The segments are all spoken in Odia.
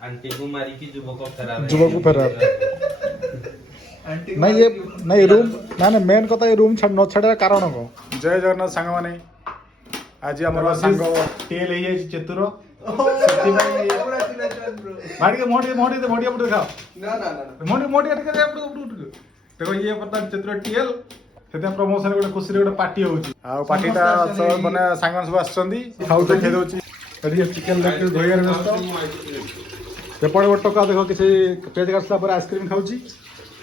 आंटी को मारी की युवक फेरार युवक को फेरार नहीं ये नहीं रूम ना ना मेन कथा ये रूम छाड़ न छाड़ा कारण को जय जगन्नाथ सांग माने आज हमर सांग टेल हे चतुर मार के मोटी मोटी तो मोटी अपने खाओ ना ना ना मोटी मोटी अटके अपने देखो ये पता चतुर टेल सेते प्रमोशन गोटे खुशी रे गोटे पार्टी होची आ पार्टीटा माने सांगन सब आछंदी खाउ देखे दोची तरी चिकन लेग पीस धोइयार व्यस्त एपटे गोटे टका देखो किसी पेज काटला पर आइसक्रीम खाउची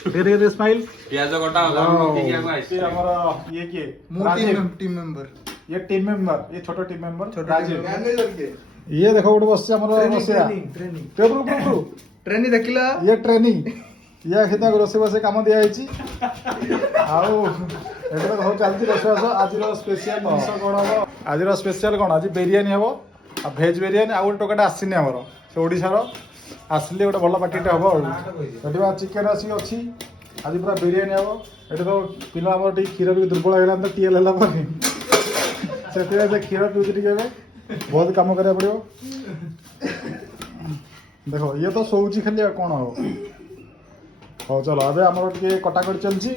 दे स्माइल प्याज कटा होगा ये हमारा ये के टीम मेंबर ये टीम मेंबर ये छोटा टीम मेंबर राजीव मैनेजर के ये देखो गोटे बस हमर बसिया ट्रेनिंग टेबल ट्रेनिंग देखिला ये ट्रेनिंग या खेता रोसे बसे काम दिया आइची आउ एटा हो चलती रोसे बस आज रो स्पेशल जिंस कोन हो आज रो स्पेशल कोन आज बिरयानी हबो आ वेज बिरयानी आ गोटे टोकाटा आसीनी हमर से ओडिसा रो आसले गोटे भल पार्टीटे हबो एटी बा चिकन आसी अछि आज पूरा बिरयानी हबो एटा तो पिला हमर टी खीर भी दुर्बल हेला त टीएल हेला पर से ते खीर पीउती टिके बहुत काम करे पड़ियो देखो ये तो सोची खाली कौन हो हौ चलो अबे हमर टिके कटाकट चलची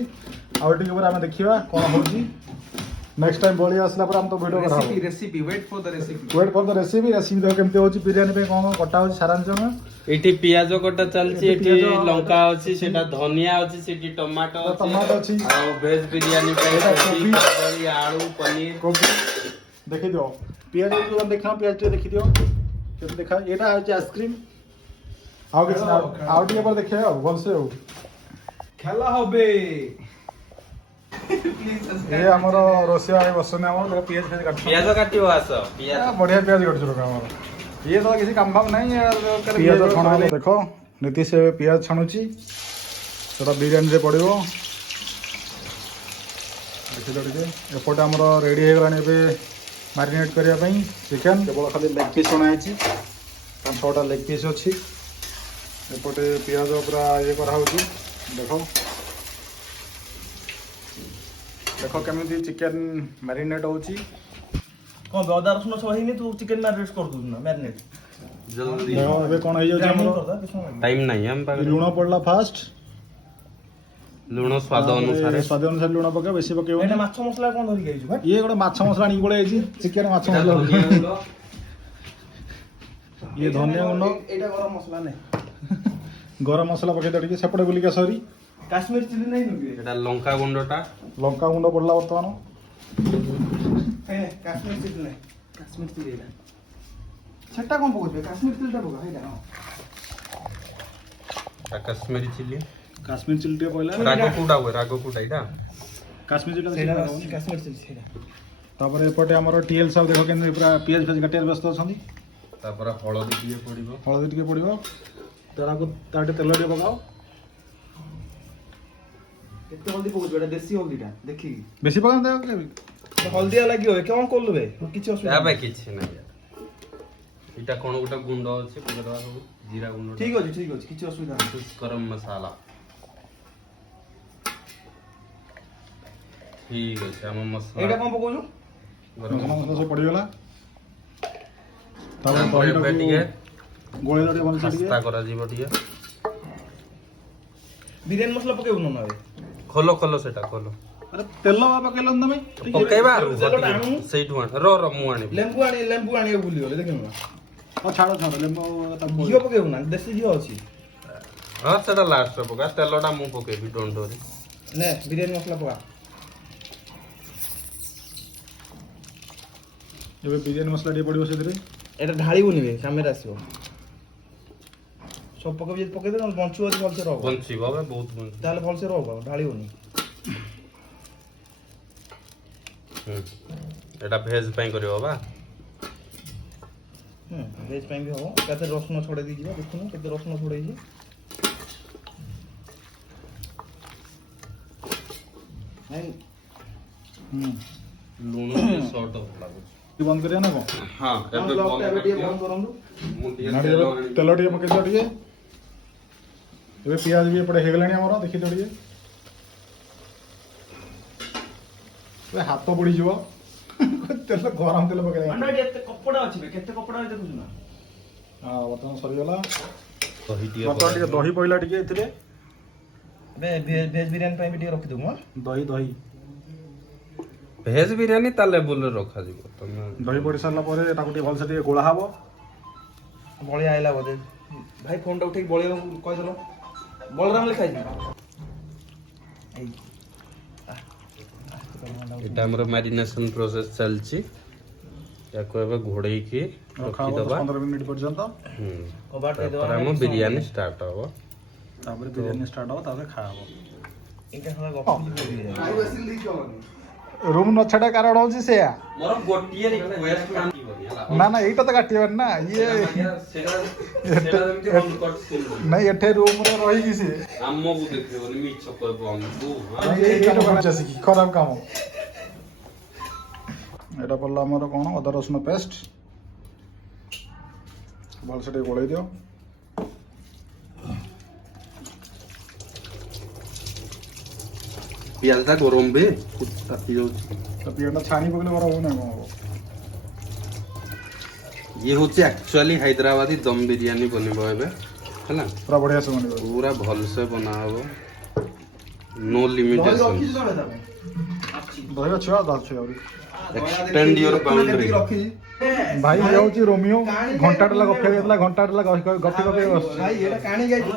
आ टिके पर हम देखिबा कौन होची नेक्स्ट टाइम बोली आसला पर हम तो वीडियो करा recipe wait for the recipe recipe देखो केमते होची बिरयानी पे कौन कटा होची सारांश में एठी पियाज कटा चलची एठी लंका अछि सेटा धनिया अछि सेठी टमाटो अछि आ वेज बिरयानी पे कोबी, कदली आलू पनीर कोबी देखि दियो पियाज जो देखा पियाज टे देखि दियो केते देखा एटा होची आइसक्रीम आउ टिके पर देखिए भल से हो खेला होबे ये हमर रोसिया बसने हमर पियाज काटियो आस पियाज बढ़िया पियाज कट चुका हमर ये तो किसी काम फाम नहीं है पियाज छाणा देखो नीतीश पियाज छाणुची सेटा बिरयानी रे पड़िबो देखि दो एपटे हमर रेडी हे गलानी बे मैरिनेट करिया पई चिकन केवल खाली लेग पीस छणा आइची 5-6टा लेग पीस अछि एपटे पियाज पूरा ये करा होची देखो देखो केमिति चिकन मैरिनेट होची कौन अदा रसुन सब हिनी तू चिकन मैरिनेट कर दू ना मैरिनेट जल्दी देखो एबे कोन होई जाउची हमर टाइम नहीं हम पागे लूण पड़ला फास्ट लूण स्वाद अनुसार लूण पका बेसी पकेबो एने माछ मसला कोन धरि गइछु भाई ये गोटे माछ मसला आनी पड़े आइची चिकन माछ मसला ये धनिया गुंड एटा गरम मसला नै गरम मसला पके दे सेपटे बुलिका सरी काश्मीर चिली नै नुगे एटा लंका गुंडटा लंका गुंड पड़ला वर्तमान हे काश्मीर चिली नै काश्मीर चिली एटा छट्टा कोन पकोबे काश्मीर चिलीटा पका हेटा कश्मीरी चिल्ली काश्मीर चिली टे पहला रागो कुडा इटा काश्मीर चिली काश्मीर चिली हेटा तापर एपटे हमर टीएल सब देखो केन पूरा पियाज फेज काटे व्यस्त छथि तापर हळदी टिके पड़िबो हळदी टिके पड़िबो तेरा को ताटे तेल टे पकाओ केते हल्दी पकोबे एटा देसी हल्दीटा देखि बेसी पकान दे के हल्दिया लागि होय कोन कोल्लु बे किछि असुविधा या बे किछि नै इटा कोन गोटा गुंड अछि पकेदवा सब जीरा गुंड ठीक अछि किछि असुविधा नै गरम मसाला ठीक अछि हम मसाला एटा कोन पकोजु गरम मसला सब पड़ी गला तापर तापर दही टिके गोळे लटे बन खस्ता टिके करा जीवो टिके बिरयानी मसला पकेउ न बे खोलो खोलो सेटा खोलो अरे तेल बाबा केलन तमे पकेबा तेलटा आनु सेइठु रो मु आनी लेम्बू आनी बुली गले देखिनु ओ छाड़ो लेम्बो तम घिओ पकेउ ना देसी घिओ अछि हां सेटा लास्ट रे पका तेलटा मु पकेबी डोंट वरी ने बिरयानी मसला पका एबे बिरयानी मसला टे पड़िबो सेतरे एटा ढाळीबुनी बे कामेरा आसीबो सब पकेबी जे पके दे बंचु अछि भलसे रहबो बंची बाबा बहुत बंची ताले भलसे रहबो ढाळीबुनी एटा भेज पई करियो बा वेज पई भी हो केते रसुन छोड़े दी जिबा देखुनु केते रसुन छोड़े जी नहीं लूण के शॉर्ट ऑफ लागो बंद करिया ना को हां एबे बंद करंदु मु नाडी तेल टे मके दो टिके एबे पियाज भी पड़े हे गलानी हमर देखि दो टिके ए हाथ पड़ी जीवो तेल गरम तेल पके अंडा केते कपड़ा अछि बे केते कपड़ा देखुनु ना हां वर्तमान सरी गला दही टिके ବର୍ତ୍ତମାନ ଟିକେ ଦହି ପଇଲା ଟିକେ ଏଥିରେ ଭେଜ ବିରିୟାନୀ ପାଇଁ ବି ଟିକେ ରଖିଦେବୁ ମ ଦହି ଦହି ଭେଜ ବିରିୟାନୀ ତା ଲେବୁଲରେ ରଖାଯିବ ତମେ ଦହି ପଡ଼ି ସାରିଲା ପରେ ତାକୁ ଟିକେ ଭଲସେ ଟିକେ ଗୋଳା ହବ ବଳିଆ ଆଇଲା ବୋଧେ ଭାଇ ଫୋନଟା ଉଠେଇକି ବଳିଆକୁ କହିଦେଲ ବଳରାମ ଲେଖାଇଛି ଏଇଟା ଆମର ମ୍ୟାରିନେସନ ପ୍ରୋସେସ ଚାଲିଛି ୟାକୁ ଏବେ ଘୋଡ଼େଇକି ରଖା ହବ ରଖିଦେବା 15 ମିନିଟ୍ ପର୍ଯ୍ୟନ୍ତ କବାଟ ଦେଇଦେବା ତାପରେ ଆମ ବିରିୟାନୀ ଷ୍ଟାର୍ଟ ହବ ତାପରେ ବିରିୟାନୀ ଷ୍ଟାର୍ଟ ହବ ତାପରେ ଖାଆ ହବ ଏଇଟା ହେଲା ଗପ ରୁମ୍ ନ ଛାଡ଼ା କାରଣ ହଉଛି ସେଇଆ ମୋର ଗୋଟିଏ ରିକ୍ୱେଷ୍ଟ ନା ନା ଏଇଟା ତ କାଟିବନି ନା ଇଏ ନାଇଁ ଏଠି ରୁମ୍ରେ ରହିକି ସିଏ ଆମକୁ ଦେଖିବନି ମିଛ କହିବ ଆମକୁ ଏଇ କାମ କରୁଛି ଆସିକି ଖରାପ କାମ ଏଇଟା ପଡ଼ିଲା ଆମର କ'ଣ ଅଦା ରସୁଣ ପେଷ୍ଟ ଭଲସେ ଟିକେ ଗୋଳେଇ ଦିଅ ପିଆଜଟା ଗରମ ବି ତାତି ଯାଉଛି ତ ପିଆଜଟା ଛାଣି ପକେଇଲେ ବରା ହବ ନା କ'ଣ ହବ ଇଏ ହଉଛି ଆକ୍ଚୁଆଲି ହାଇଦ୍ରାବାଦୀ ଦମ ବିରିୟାନୀ ବନିବ ଏବେ ହେଲା ପୁରା ବଢ଼ିଆ ସେ ବନିବ ପୁରା ଭଲସେ ବନା ହବ नो लिमिटेशन ଦହି ଅଛି ଆଉ ଅଛି ଆହୁରି एक्सटेंड योर बाउंड्री ଭାଇ ଇଏ ହେଉଛି ରୋମିଓ ଘଣ୍ଟାଟେ ହେଲା ଗପେଇ ଯାଇଥିଲା ଘଣ୍ଟାଟେ ହେଲା ଗପି ଗପି ବସୁଛି ଭାଇ ଏଟା କାଣି ଯାଇଛି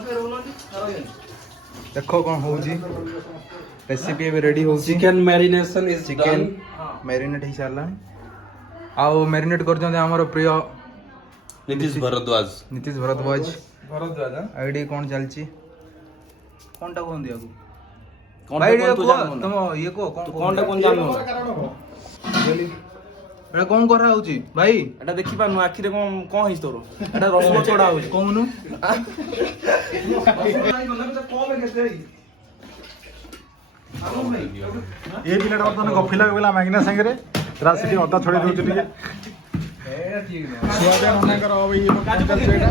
ଦେଖ କ'ଣ ହଉଛି ରେସିପି ଏବେ ରେଡି ହଉଛି chicken marination is chicken done marinate ହେଇସାରିଲାଣି ଆଉ ମ୍ୟାରିନେଟ୍ କରିଛନ୍ତି ଆମର ପ୍ରିୟ नीतीश भारद्वाज ନୀତିଶ ଭରଦ୍ୱାଜ ଆଉ ଏଠି କ'ଣ ଚାଲିଛି କ'ଣଟା କୁହନ୍ତି ଆକୁ ଭାଇ ଟିକେ କୁହ ତମ ଇଏ କୁହ କ'ଣଟା କ'ଣ ଜାଣିନ ଏଟା କ'ଣ କରାହଉଛି ଭାଇ ଏଟା ଦେଖିପାରୁନୁ ଆଖିରେ କ'ଣ ହେଇଛି ତୋର ଏଟା ରସୁଣ ଚୋଡା ହଉଛି କହୁନୁ ଏ ପିଲାଟା ବର୍ତ୍ତମାନ ଗପିଲା ଗପିଲା ମାଗିନା ସାଙ୍ଗରେ ତାର ସେଠି ଅଦା ଛଡ଼େଇ ଦେଉଛି ଟିକେ ଛୁଆ ପିଲା ନନାଙ୍କର ହବ ଇଏ କ'ଣ ଚାଲିଛି ଏଇଟା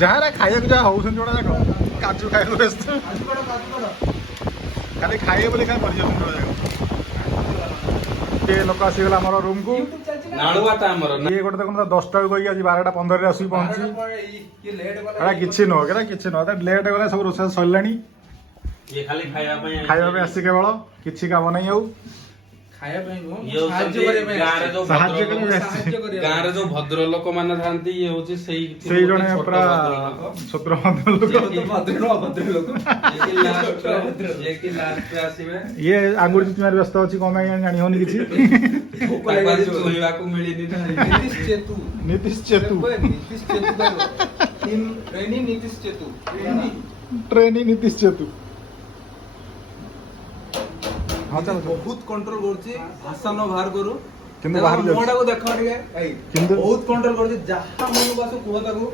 ଯାହା ଖାଇବାକୁ ଯାହା ହଉଛନ୍ତି ଯୋଉଟା ଯାକ କାଜୁ ଖାଇବାକୁ ବ୍ୟସ୍ତ ଖାଲି ଖାଇବେ ବୋଲି ଖାଲି ମରିଯାଉଛନ୍ତି ଯୋଉଟା ଯାକ ଟିକେ ଲୋକ ଆସିଗଲା ଆମର ରୁମକୁ ନାଳୁଆଟା ଆମର ନା ଇଏ ଗୋଟେ ଦେଖନ୍ତୁ 10ଟା ବେଳକୁ କହିକି ଆଜି 12ଟା 15ରେ ଆସିକି ପହଞ୍ଚି ଏଟା କିଛି ନୁହଁ ଏଟା କିଛି ନୁହଁ ଲେଟ୍ ଗଲେ ସବୁ ରୋଷେଇ ସରିଲାଣି ଇଏ ଖାଲି ଖାଇବା ପାଇଁ ଆସିଛି କେବଳ କିଛି କାମ ନାହିଁ ଆଉ ଖାଇବା ପାଇଁ ନୁହଁ ଇଏ ହଉଛି ଗାଁରେ ଯୋଉ ସାହାଯ୍ୟ କରିବା ପାଇଁ ଆସିଛି ଗାଁରେ ଯୋଉ ଭଦ୍ର ଲୋକମାନେ ଥାନ୍ତି ଇଏ ହଉଛି ସେଇ ଜଣେ ପୁରା ଛୋଟ ଆସିବେ ଇଏ ଆଙ୍ଗୁଳି ଚିଠି ମାରି ବ୍ୟସ୍ତ ଅଛି କ'ଣ ପାଇଁ ଜାଣି ହଉନି କିଛି ଶୋଇବାକୁ ମିଳିନି ନୀତିଶ ଚେତୁ ଟ୍ରେନି ନୀତିଶ ଚେତୁ ହଁ ଚାଲ ବହୁତ କଣ୍ଟ୍ରୋଲ କରୁଛି ଭାଷା ନ ବାହାର କରୁ କିନ୍ତୁ ବାହାରି ଯାଉଛି ମୁହଁଟାକୁ ଦେଖ ଟିକେ କିନ୍ତୁ ବହୁତ କଣ୍ଟ୍ରୋଲ କରୁଛି ଯାହା ମନକୁ ଆସୁ କୁହ ତାକୁ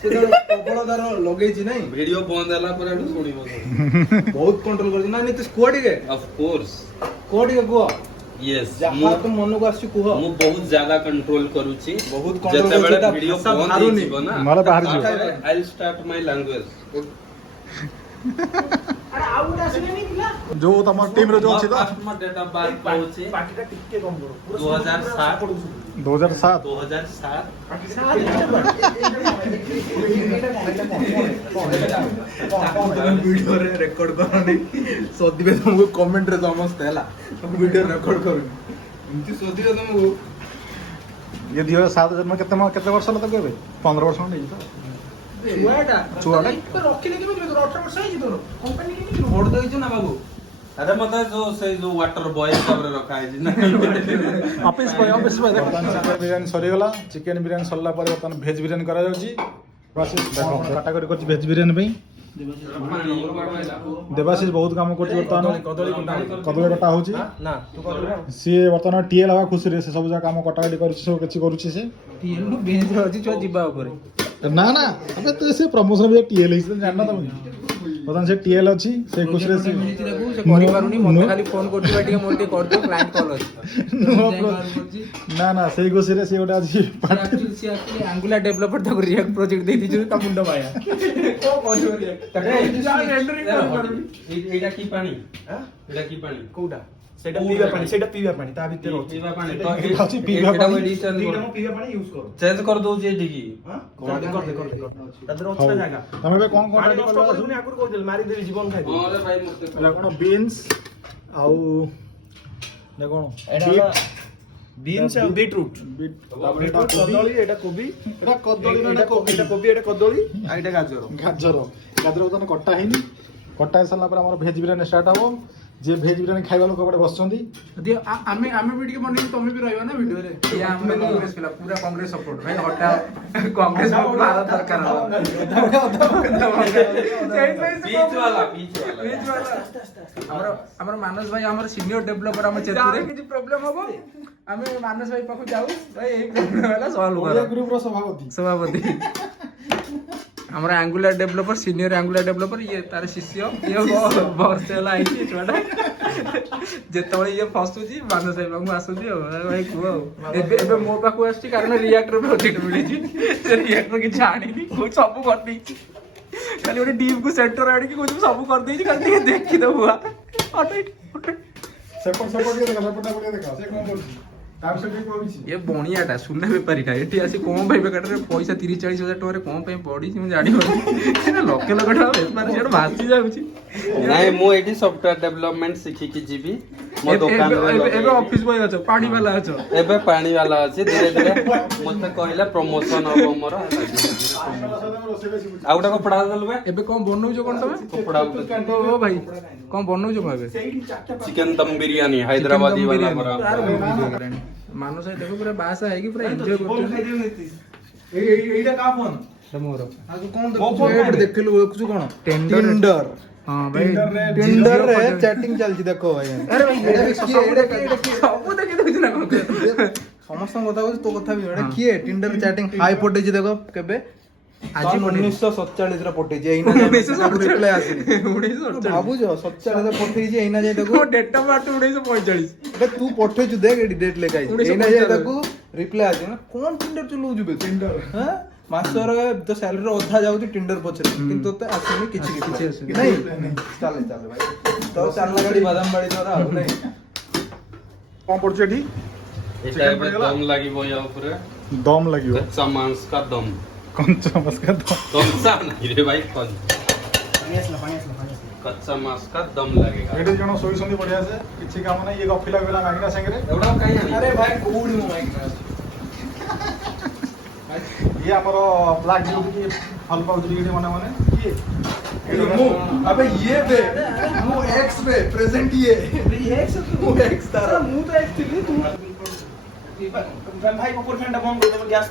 ସେ ପ୍ରବଳ ତାର ଲଗେଇଛି ନାଇଁ ଭିଡିଓ ବନ୍ଦ ହେଲା ପରେ ଏଠୁ ଶୁଣିବ ବହୁତ କଣ୍ଟ୍ରୋଲ କରୁଛି ନା ନିତିଶ କୁହ ଟିକେ ଅଫ କୋର୍ସ କୁହ ଟିକେ କୁହ यस ଯାହା ତ ମନକୁ ଆସୁଛି କୁହ ମୁଁ ବହୁତ ज्यादा कंट्रोल କରୁଛି ବହୁତ control ଯେତେବେଳେ କରୁଛି, ତା ଭିଡିଓ ଭାଷା ବନ୍ଦ ବାହାରୁନି। ହେଇଯିବ ନା ନହେଲେ ବାହାରି ଯିବ। I will start my language ଯୋଉ ତମ ଟିମ୍ ରେ ଯୋଉ ଅଛି ତ ମୋ ଡେଟ୍ ଅଫ ବାର୍ଥ ପାଉଛି 2007 2007 ଭିଡିଓରେ ରେକର୍ଡ କରନି ଶୋଧିବେ ତମକୁ କମେଣ୍ଟରେ ସମସ୍ତେ ହେଲା ଭିଡିଓ ରେକର୍ଡ କରୁନି ଏମିତି ଶୋଧିବେ ତମକୁ ଇଏ 2007 ଜନ୍ମ କେତେ ବର୍ଷ ହେଲା ତାକୁ ଏବେ 15 ବର୍ଷ ଖଣ୍ଡେ ହେଇଛି ଛୁଆଟା ରଖିଲେ କେମିତି 18 ବର୍ଷ ହେଇଛି ତୋର କମ୍ପାନୀ କେମିତି ଭୋଟ ଦେଇଛୁ ନା ବାବୁ ଆରେ ମତେ ଯୋଉ ସେଇ ଯୋଉ ୱାଟର ବୟ ହିସାବରେ ରଖା ହେଇଛି ନା ଅଫିସ ବୟ ବର୍ତ୍ତମାନ ଚିକେନ ବିରିୟାନୀ ସରିଗଲା ଚିକେନ ବିରିୟାନୀ ସରିଲା ପରେ ବର୍ତ୍ତମାନ ଭେଜ ବିରିୟାନୀ କରାଯାଉଛି କାଟାକଟି କରୁଛି ଭେଜ ବିରିୟାନୀ ପାଇଁ ଦେବାଶିଷ ବହୁତ କାମ କରୁଛି ବର୍ତ୍ତମାନ କଦଳୀ କଟା ହଉଛି ନା ତୁ କରିବୁ ସିଏ ବର୍ତ୍ତମାନ ଟିଏଲ ହବା ଖୁସିରେ ସେ ସବୁ ଯାକ କାମ କଟାକଟି କରୁଛି ସବୁ କିଛି କରୁଛି ସେ ବେଞ୍ଚରେ ଅଛି ଛୁଆ ଯିବା ଉପରେ ନା ନା ଆବେ ତ ସେ ପ୍ରମୋସନ ବି ଟିଏଲ ହେଇଛି ତମେ ଜାଣିନ ତମେ ବର୍ତ୍ତମାନ ସେ ଟିଏଲ ଅଛି ସେ ଖୁସିରେ ସେ ସେ କରିପାରୁନି ମତେ ଖାଲି ଫୋନ କରୁଛି ଭାଇ ଟିକେ ମୋର ଟିକେ କରିଦିଅ କ୍ଲାଏଣ୍ଟ କଲ୍ ଅଛି ନା ନା ସେଇ ଖୁସିରେ ସେ ଗୋଟେ ଆଜି ସିଏ ଆକ୍ଚୁଆଲି ଆଙ୍ଗୁଲାର ଡେଭଲପର ତାକୁ ରିଆକ୍ଟ ପ୍ରୋଜେକ୍ଟ ଦେଇ ଦେଇଛୁ ତା ମୁଣ୍ଡ ମାୟା କଣ କରିବ ଏଇଟା କି ପାଣି ଏଇଟା କି ପାଣି କୋଉଟା ସେଇଟା ପିଇବା ପାଣି ତା ଭିତରେ ଅଛି ପିଇବା ପାଣି ଏଇଟା ହଉଛି ପିଇବା ପାଣି। ଏଇଟା ମୁଁ ପିଇବା ପାଣି ୟୁଜ କରୁ ଚେଞ୍ଜ କରି ଦଉଛି ଏଠିକି। କରିଦେ ତା ଦେହରେ ଅଛି ନା ଜାଗା ତମେ ଏବେ କଣ ପାଣି ready ନଷ୍ଟ କଲ? କରିବୁନି ଆଗରୁ କହିଦେଲି ମାରିଦେବି ଜୀବନ ଖାଇଦେବି ହଁ ରେ ଭାଇ ମତେ ଏଇଟା କଣ ବିନ୍ସ ଆଉ ଏଇଟା କଣ ବିନ୍ସ ଆଉ ବିଟରୁଟ ତାପରେ ଏଇଟା କୋବି। କଦଳୀ ଏଇଟା କୋବି ଏଇଟା କଦଳୀ ନା ଏଇଟା କୋବି ଏଇଟା କଦଳୀ ଆଉ ଏଇଟା ଗାଜର ଗାଜର ବର୍ତ୍ତମାନ କଟା ହେଇନି। କଟା ହେଇ ସାରିଲା ପରେ ଆମର ଭେଜ ବିରିୟାନୀ ଷ୍ଟାର୍ଟ ହବ। ଯିଏ ଭେଜ ବିରିୟାନୀ ଖାଇବା ଲୋକ ଏପଟେ ବସୁଛନ୍ତି। ଆମେ ବି ଟିକେ ବନେଇକି ତମେ ବି ରହିବ ନା ଭିଡିଓରେ ଆମେ କଂଗ୍ରେସ ପିଲା ପୁରା କଂଗ୍ରେସ ସପୋର୍ଟ ଭାଇ ହଟା କଂଗ୍ରେସ ଭାରତ ସରକାର ଆମର ମାନସ ଭାଇ ଆମର ସିନିୟର ଡେଭଲପର ଆମ ଚେତୁରେ କିଛି ପ୍ରୋବ୍ଲେମ ହବ ଆମେ ମାନସ ଭାଇ ପାଖକୁ ଯାଉ ଭାଇ ଏଇ ପ୍ରୋବ୍ଲେମ ହେଲା ସଲ୍ଭ କର ଗ୍ରୁପର ସଭାପତି ସଭାପତି ଆମର ଆଙ୍ଗୁଲାର ଡେଭଲପର ସିନିୟର ଆଙ୍ଗୁଲାର ଡେଭଲପର ଇଏ ତାର ଶିଷ୍ୟ ଇଏ ବର୍ଷେ ହେଲା ଆଇଛି ଛୁଆଟା ଯେତେବେଳେ ଇଏ ଫସୁଛି ମାନସ ଭାଇ ପାଖକୁ ଆସୁଛି ଆଉ ଭାଇ କୁହ ଆଉ ଏବେ ମୋ ପାଖକୁ ଆସୁଛି କାରଣ ରିଆକ୍ଟର ପ୍ରୋଜେକ୍ଟ ମିଳିଛି ସେ ରିଆକ୍ଟର କିଛି ଆଣିନି କହୁଛି ସବୁ କରିଦେଇଛି ଖାଲି ଗୋଟେ ଡିପ୍ କୁ ସେଣ୍ଟର ଆଣିକି କହୁଛି ମୁଁ ସବୁ କରିଦେଇଛି ଖାଲି ଟିକେ ଦେଖିଦବୁ ସେପଟ ଟିକେ ଦେଖା ସେ କଣ କରୁଛି ତା ବିଷୟରେ ଟିକେ କହିଛି। ଏ ବଣିଆଟା ସୁନା ବେପାରୀଟା ଏଠି ଆସି କଣ ପାଇଁ ବେକାରରେ ପଇସା 30-40 ହଜାର ଟଙ୍କାରେ କଣ ପାଇଁ ପଡିଛି ମୁଁ ଜାଣିପାରୁନି ଲକ୍ଷ ଲକ୍ଷ ଟଙ୍କା ବେପାର ସିଆଡେ ଭାସି ଯାଉଛି ନାଇଁ ମୁଁ ଏଠି ସଫ୍ଟୱେୟାର ଡେଭଲପମେଣ୍ଟ ଶିଖିକି ଯିବି ମୋ ଦୋକାନରେ ଏବେ ଅଫିସ ବୟ ଅଛ ପାଣି ବାଲା ଅଛ ଏବେ ପାଣି ବାଲା ଅଛି ଧୀରେ ଧୀରେ ମତେ କହିଲା ପ୍ରମୋସନ ହବ ମୋର ଆଉ ଗୋଟେ କପଡା ଦେଲୁ ବେ ଏବେ କଣ ବନଉଛ କଣ ତମେ କପଡା ଓ ଭାଇ କଣ ବନଉଛ କଣ ଏବେ ଚିକେନ ଦମ ବିରିୟାନୀ ହାଇଦ୍ରାବାଦୀ ବାଲା ପରା ମାନସ ଭାଇ ଦେଖ ପୁରା ବାହାସା ହେଇକି ପୁରା ଏନ୍ଜୟ କରୁଛନ୍ତି ଏଇଟା କାହା ଫୋନ ମୋର ଦେଖିଲୁ ଦେଖୁଛୁ କଣ ଟିଣ୍ଡର ହଁ ଭାଇ ଟିଣ୍ଡର ରେ ଚାଟିଂ ଚାଲିଛି ଦେଖ ଭାଇ ଆରେ ଭାଇ ସବୁ ଦେଖି ଦଉଛି ନା କଣ ସମସ୍ତଙ୍କ କଥା କହୁଛି ତୋ କଥା ବି ଏଇଟା କିଏ ଟିଣ୍ଡର ଚାଟିଂ ହାଇ ପଠେଇଛି ଦେଖ କେବେ ଆଜି 1947 ରେ ପଠେଇଛି ଏଇନା ରିପ୍ଲାଏ ଆସିନି 1947 ଭାବୁଛ 47 ରେ ପଠେଇଛି ଏଇନା ଯାଇ ତାକୁ ମୋ ଡେଟ୍ ଅଫ ବାର୍ଥ 1945 ଏବେ ତୁ ପଠେଇଛୁ ଦେଖ ଏଠି ଡେଟ୍ ଲେଖା ହେଇଛି ଏଇନା ଯାଇ ତାକୁ ରିପ୍ଲାଏ ଆସିନି କଣ ଟିଣ୍ଡର ଚଲଉଛୁ ବେ ଟିଣ୍ଡର ହାଁ ମାସର ତ ସାଲାରୀ ଅଧା ଯାଉଛି ଟିଣ୍ଡର ପଛରେ କିନ୍ତୁ ତତେ ଆସୁନି କିଛି ଆସୁନି। ନାଇଁ ଚାଲେ ଭାଇ ତ ଚାଲନା ଗାଡି ବାଦାମ ବାଡି ତୋର ଆଉ ନାଇଁ କଣ ପଡୁଛି ଏଠି ଏଟା ଏବେ ଦମ ଲାଗିବ ୟା ଉପରେ ଦମ ଲାଗିବ କଚ୍ଚା ମାଂସ का दम କଞ୍ଚା ମସ୍କା ଦମ कच्चा नहीं रे भाई कच्चा मांस का दम लगेगा ଏଠି ଜଣ ଶୋଇଛନ୍ତି ବଢିଆ ସେ କିଛି କାମ ନାହିଁ ଇଏ ଗଫିଲା ଗଲା ମାଗିନା ସାଙ୍ଗରେ एवढा काही नाही ଆରେ ଭାଇ କୋଉଠି ମୋ ମାଇକ୍ ଇଏ ଆମର ବ୍ଲାକ୍ ଯୋଉଠି କି ଭଲ ପାଉଛି ଟିକେ ମନେ ମନେ କିଏ ମୁଁ अबे ये बे ମୁଁ एक्स बे प्रेजेंट ये ମୁଁ एक्स तारा ମୁଁ ତ एक्स ଥିଲି ତୁ ଭାଇ କପୁର ଫ୍ୟାନ୍ ଟା ବନ୍ଦ କରି ଦବ ଗ୍ୟାସ୍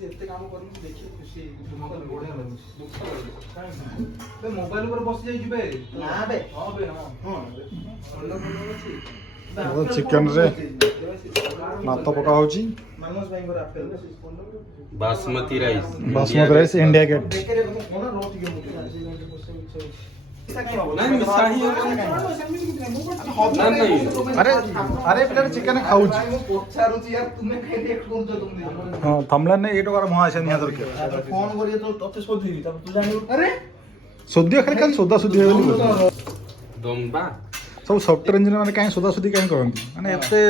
ଯେତେ କାମ କରିବୁ ଦେଖି ଖୁସି ମତେ ବଢିଆ ଲାଗୁଛି ମୋବାଇଲ ଉପରେ ବସି ଯାଇ ଯିବେ ନା ବେ ହଁ ବେ ହଁ ଚିକେନ ରେ ଭାତ ପକା ହଉଛି ମାନସ ଭାଇଙ୍କର apple basmati rice basmati rice India Gate नहीं शाही नहीं ଆରେ ଆରେ ପିଲାଟା ଚିକେନ ଖାଉଛି ପଚାରୁଛି ୟାର ତୁମେ କାଇଁ ରିଏକ୍ଟ କରୁଛ ତୁମେ ହଁ ଥମ୍ବନେଲ୍ ନେ ଏଇଟା ମୋର ମୁହଁ ଆସିବା ନିହାତି ଦରକାର ଫୋନ କରିଏ ତ ତତେ ଶୋଧିବି ତାପରେ ତୁ ଜାଣିବୁ ଆରେ ସୋଦିଅ ଖାଲି ସୋଦା ସୁଦି ହେବେ ବୋଲି କହୁଛି। दम बा ସବୁ ସଫ୍ଟୱେର ଇଞ୍ଜିନିୟର ମାନେ କାହିଁ ସୋଦା ସୁଦି କାହିଁ କରନ୍ତି ମାନେ ଏତେ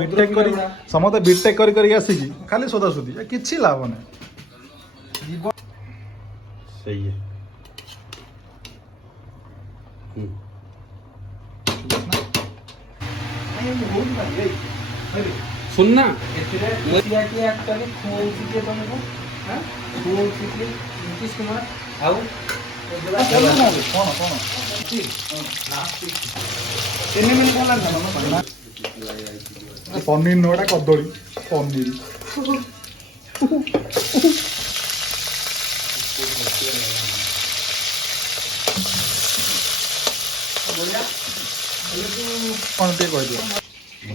ବିଟେକ୍ କରି ସମସ୍ତେ ବିଟେକ୍ କରି କରିକି ଆସିକି ଖାଲି ସୋଦା ସୁଦି କିଛି ଲାଭ ନାହିଁ सही है सुनना मुझे कि एक्चुअली खोउची के तुमको हां खोउची के नीतीश कुमार आउ ପନିର ନୁହଁଟା କଦଳୀ ପନିର କଣ ଟିକେ କହିଦିଅ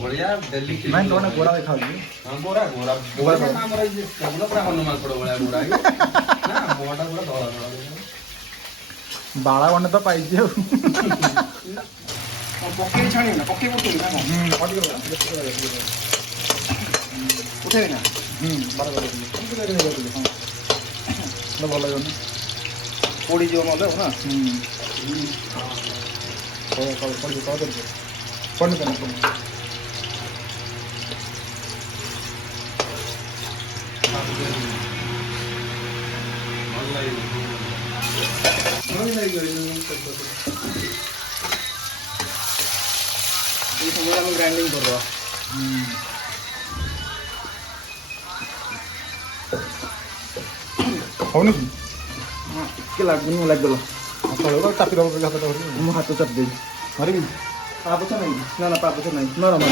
बढ़िया दिल्ली के ନାଇଁ ତମେ ଗୋଡ଼ା ଦେଖାଉଛି हां बोरा बोरा बोरा हमरा ये केवल पूरा हनुमान पड़ बोला बोरा ना बोरा पूरा धोला धोला ବାଳା ଗଣ୍ଡେ ତ ପାଇଛି ଆଉ ପକେଇ ଛାଣିବି ନା ପକେଇ ପକେଇ ନା ଉଠେଇବି ନା ଭଲ ଲାଗିବନି ପୋଡ଼ିଯିବ ନହେଲେ ଆଉ ନା ग्राइंडिंग कर रहा ହଉନି କି के लाଗୁନି लागला ତଳେ ଚାପି ଦେବ ହାତ ଧରି ମୁଁ ହାତ ଚାପ ଦେବି ମାରିବି ପାପଛ ନାହିଁ ନା ନା ପାପଛ ନାହିଁ ନରମ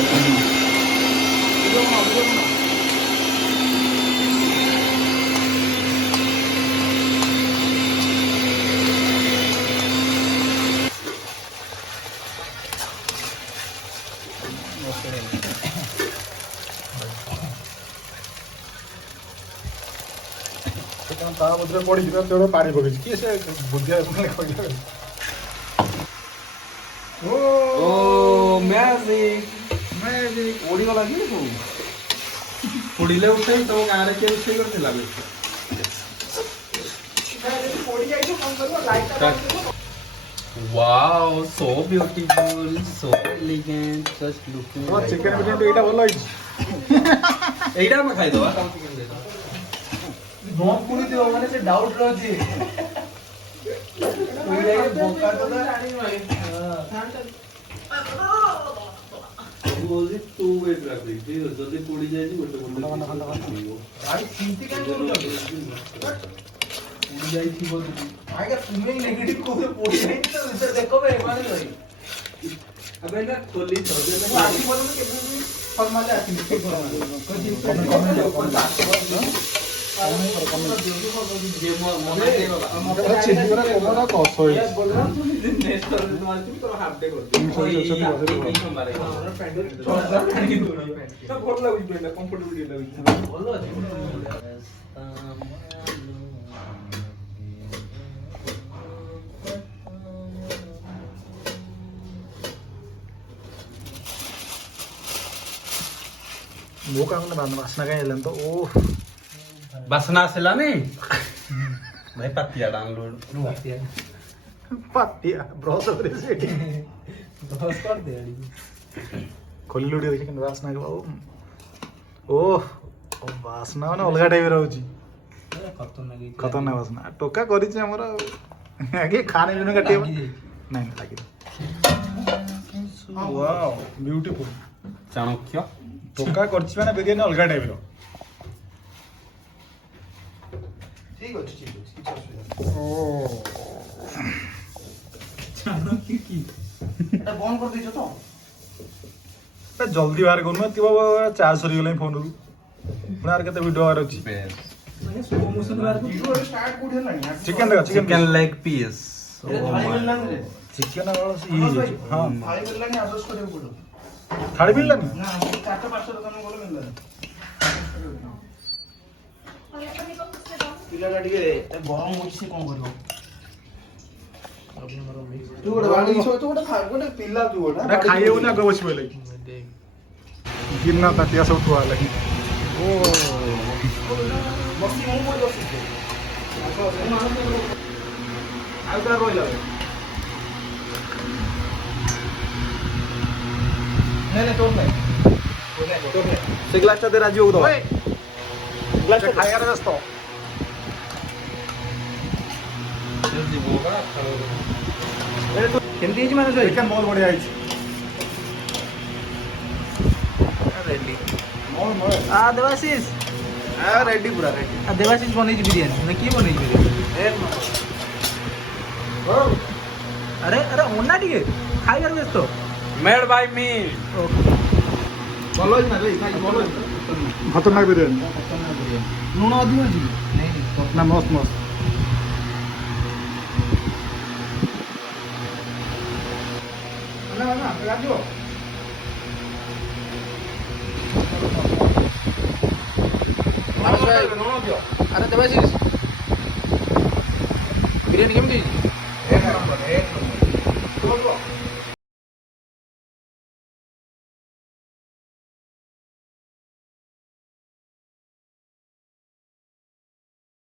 ତା ମଧ୍ୟରେ ପଡ଼ିଯିବ ତେଣୁ ପାଣି ପକେଇଛି କିଏ ସେ ବୁଝିବା କହିଲେ ଓ ମ୍ୟାଜିକ୍ ଓଡ଼ିଗଲା କି ସବୁ ପୋଡ଼ିଲେ ଉଠେଇ ତମ ଗାଁରେ କିଏ ରୋଷେଇ କରିଥିଲା Wow, so beautiful, so elegant, just looking. Chicken biryani ଏଇଟା ଭଲ ହେଇଛି ଏଇଟା ଆମେ ଖାଇଦବା ନୋଟ ପୁଣି ଦିଅ ମାନେ ସେ ଡାଉଟ ରହୁଛି बोली तू वेट रख रही थी जल्दी पूरी जाएगी बट बोल ଭାଇ ଚିନ୍ତି କାଇଁ କରୁଛ पूरी जाई थी बोल ଆଜ୍ଞା ତୁମେ ନେଗେଟିଭ କହୁଛ ପୋଡ଼ି ଯାଇନି ତ ଭିତରେ ଦେଖ ବେ ମାନେ ଭାଇ अबे ना खोली तो दे ମୁଁ ଆଜି ପର୍ଯ୍ୟନ୍ତ କେବେ ବି ଫର୍ମାଲି ଆସିନି ସେ ये मना दे बाबा ଚିନି ଗୁରା କଲରା କଷ ହେଇଛି बोल रहा हूं तुम नेक्स्ट कर दो तुम्हारे तुम करो हाफ डे कर दो सब बोल लाଗୁଛି पेंडा कंफर्टेबल लाଗୁଛି ଭଲ ଅଛି ମୁଁ କାମ ବାସ୍ନା କାହିଁ ହେଲାନି ତ ଓ बसना आसेला नहीं भाई पतिया डाउनलोड ପାତିଆ ବ୍ରସ୍ ଉପରେ ସେଠି ବସ୍ कर दे ଖୋଲିଲୁ ଟିକେ ଦେଖି କେମିତି ବାସ୍ନା ହେବ ଓ ବାସ୍ନା ମାନେ ଅଲଗା ଟାଇପର ହଉଛି ଖତରନାକ ବାସ୍ନା ଟୋକା କରିଛି ଆମର ଆଗେ ଖାନେ ଦିନ କାଟିବ ନାଇଁ ଲାଗି ୱାଓ ବ୍ୟୁଟିଫୁଲ चाणक्य ଟୋକା କରିଛି ମାନେ ବିରିୟାନୀ ଅଲଗା ଟାଇପର ଠିକ ଅଛି କିଛି ଅସୁବିଧା ଓ ଚାଣକ୍ୟ କି এটা বন্ধ করে দিছো তো ଜଲ୍ଦି ବାହାର କରୁନ ଥିବ ଚାର୍ଜ ସରିଗଲାଣି ଫୋନରୁ ପୁଣି ଆର କେତେ ଭିଡ଼ିଓ ବାହାର ଅଛି মানে স্লো মোশন বার ভিডিও স্টার্ট কোড হেলানি ଚିକେନ ଦେଖ ଚିକେନ लेग पीस ଥାଳି ମିଳିଲାନି ରେ ଚିକେନ ଇଏ ହେଇଯାଇଛି ହଁ ଥାଳି ମିଳିଲାନି ଆଡଜଷ୍ଟ କରିବାକୁ ପଡିବ ଥାଳି ମିଳିଲାନି ନା 4-5 ଦୋକାନ ଗଲେ ମିଳିଲାନି ପିଲାଟା ଟିକେ ଗରମ ହଉଛି ସେ କଣ କରିବ ତୁ ଗୋଟେ ବାଡି ତୁ ଗୋଟେ ପିଲା ତୁ ଗୋଟେ ଖାଇବାକୁ ଆଗ ବସି ପଇଲେ ଗିନା ତାଟିଆ ସବୁ ଥୁଆ ହେଲା ଓ ବସି ମୁଁ ମୋର ବସିଛି ଆଉ ତା ରହିଲା ନାଇଁ ତୋର ନାହିଁ ସେ ଗ୍ଲାସଟା ଦେ ରାଜୀବକୁ ଦବା ଗ୍ଲାସଟା ଖାଇବାରେ ବ୍ୟସ୍ତ କେମିତି ହେଇଛି ମାନେ ଚିକେନ ବହୁତ ବଢିଆ ହେଇଛି ରେଡି ମୋର ଦେବାଶିଷ ରେଡି ପୁରା ରେଡି ଦେବାଶିଷ ବନେଇଛି ବିରିୟାନୀ ନା କିଏ ବନେଇଛି ବିରିୟାନୀ ଆରେ ଆରେ ଅନା ଟିକେ ଖାଇବାର ବ୍ୟସ୍ତ मेड बाय मी ଭଲ ଅଛି ନା ଭାଇ ଖାଇ ଭଲ ଅଛି ଖତରନାକ ବିରିୟାନୀ ଲୁଣ ଅଧିକ ଅଛି ନା ମସ୍ତ ମସ୍ତ ରାଜିବ ଆରେ ଦେବାଶିଷ ବିରିୟାନୀ କେମିତି ହେଇଛି